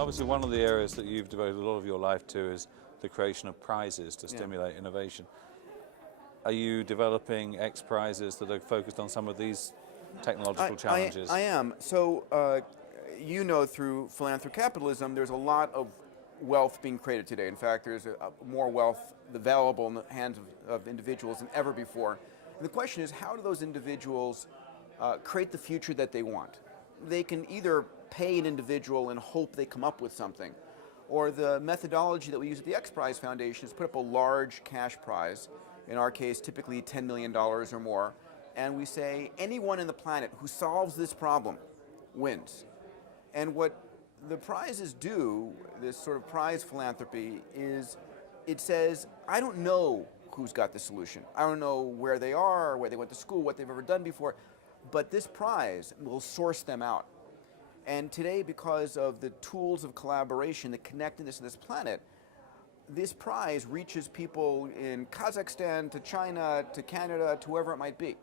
Obviously, one of the areas that you've devoted a lot of your life to is the creation of prizes to stimulate innovation. Are you developing X prizes that are focused on some of these technological challenges? I am. So, you know, through philanthropic capitalism, there's a lot of wealth being created today. In fact, there's more wealth available in the hands of individuals than ever before. And the question is, how do those individuals create the future that they want? They can either pay an individual and hope they come up with something, or the methodology that we use at the X Prize Foundation is put up a large cash prize, in our case typically $10 million or more, and we say anyone on the planet who solves this problem wins. And what the prizes do, this sort of prize philanthropy, is it says, I don't know who's got the solution. I don't know where they are, where they went to school, what they've ever done before, but this prize will source them out. And today, because of the tools of collaboration, the connectedness of this planet, this prize reaches people in Kazakhstan, to China, to Canada, to whoever it might be.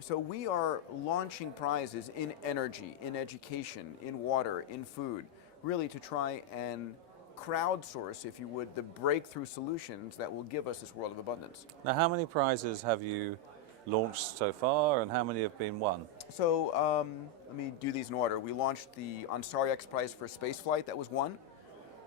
So we are launching prizes in energy, in education, in water, in food, really to try and crowdsource, if you would, the breakthrough solutions that will give us this world of abundance. Now, how many prizes have you launched so far, and how many have been won? So let me do these in order. We launched the Ansari X Prize for spaceflight, that was one.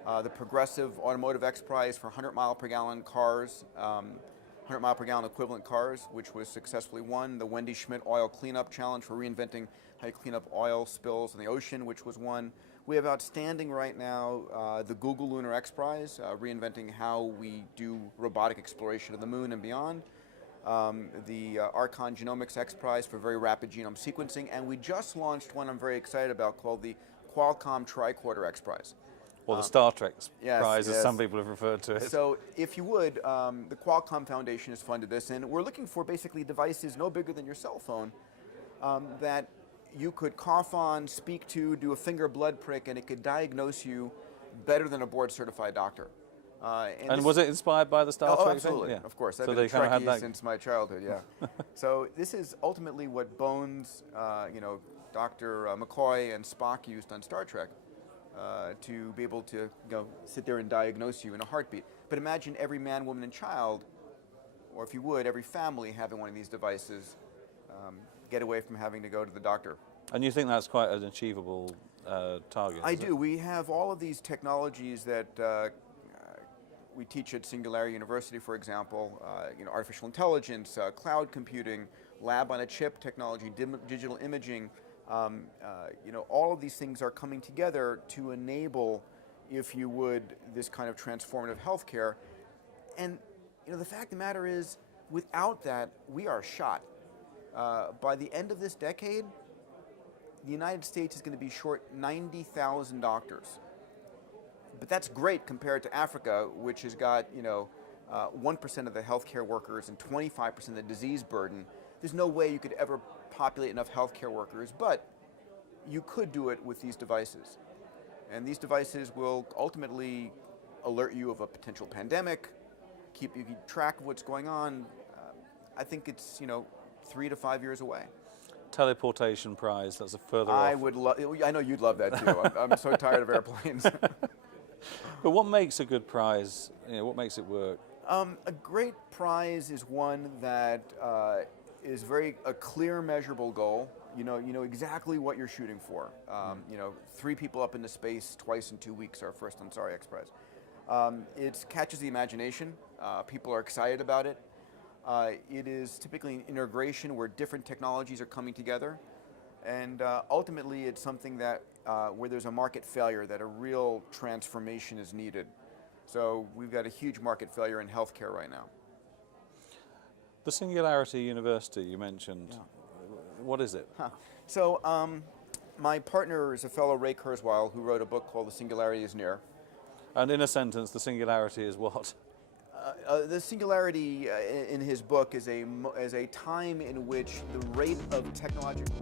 The Progressive Automotive X Prize for 100 mile per gallon cars, 100 mile per gallon equivalent cars, which was successfully won. The Wendy Schmidt Oil Cleanup Challenge for reinventing how you clean up oil spills in the ocean, which was won. We have outstanding right now the Google Lunar X Prize, reinventing how we do robotic exploration of the moon and beyond. The Archon Genomics X Prize for very rapid genome sequencing, and we just launched one I'm very excited about called the Qualcomm Tricorder X Prize. Or the Star Trek prize, yes. as some people have referred to it. So, if you would, the Qualcomm Foundation has funded this, and we're looking for basically devices no bigger than your cell phone that you could cough on, speak to, do a finger blood prick, and it could diagnose you better than a board-certified doctor. And was it inspired by the Star Trek thing? Absolutely, Yeah. of course. I've So been they a kind of had Trekkie that since my childhood, yeah. So this is ultimately what Bones, Dr. McCoy and Spock used on Star Trek to be able to sit there and diagnose you in a heartbeat. But imagine every man, woman, and child, or if you would, every family having one of these devices, get away from having to go to the doctor. And you think that's quite an achievable target? I do. We have all of these technologies that we teach at Singularity University, for example, artificial intelligence, cloud computing, lab-on-a-chip technology, digital imaging. All of these things are coming together to enable, if you would, this kind of transformative healthcare. And the fact of the matter is, without that, we are shot. By the end of this decade, the United States is going to be short 90,000 doctors. But that's great compared to Africa, which has got 1% of the healthcare workers and 25% of the disease burden. There's no way you could ever populate enough healthcare workers, but you could do it with these devices. And these devices will ultimately alert you of a potential pandemic, keep you track of what's going on. I think it's 3 to 5 years away. Teleportation prize, that's a further I off. would love. I know you'd love that too. I'm so tired of airplanes. But what makes a good prize? What makes it work? A great prize is one that is a clear, measurable goal. You know exactly what you're shooting for. 3 people up into space twice in 2 weeks, our first Ansari X Prize. It catches the imagination. People are excited about it. It is typically an integration where different technologies are coming together. And ultimately, it's something that where there's a market failure, that a real transformation is needed. So we've got a huge market failure in healthcare right now. The Singularity University you mentioned, what is it? So my partner is a fellow, Ray Kurzweil, who wrote a book called The Singularity is Near. And in a sentence, the singularity is what? The singularity in his book is a time in which the rate of technological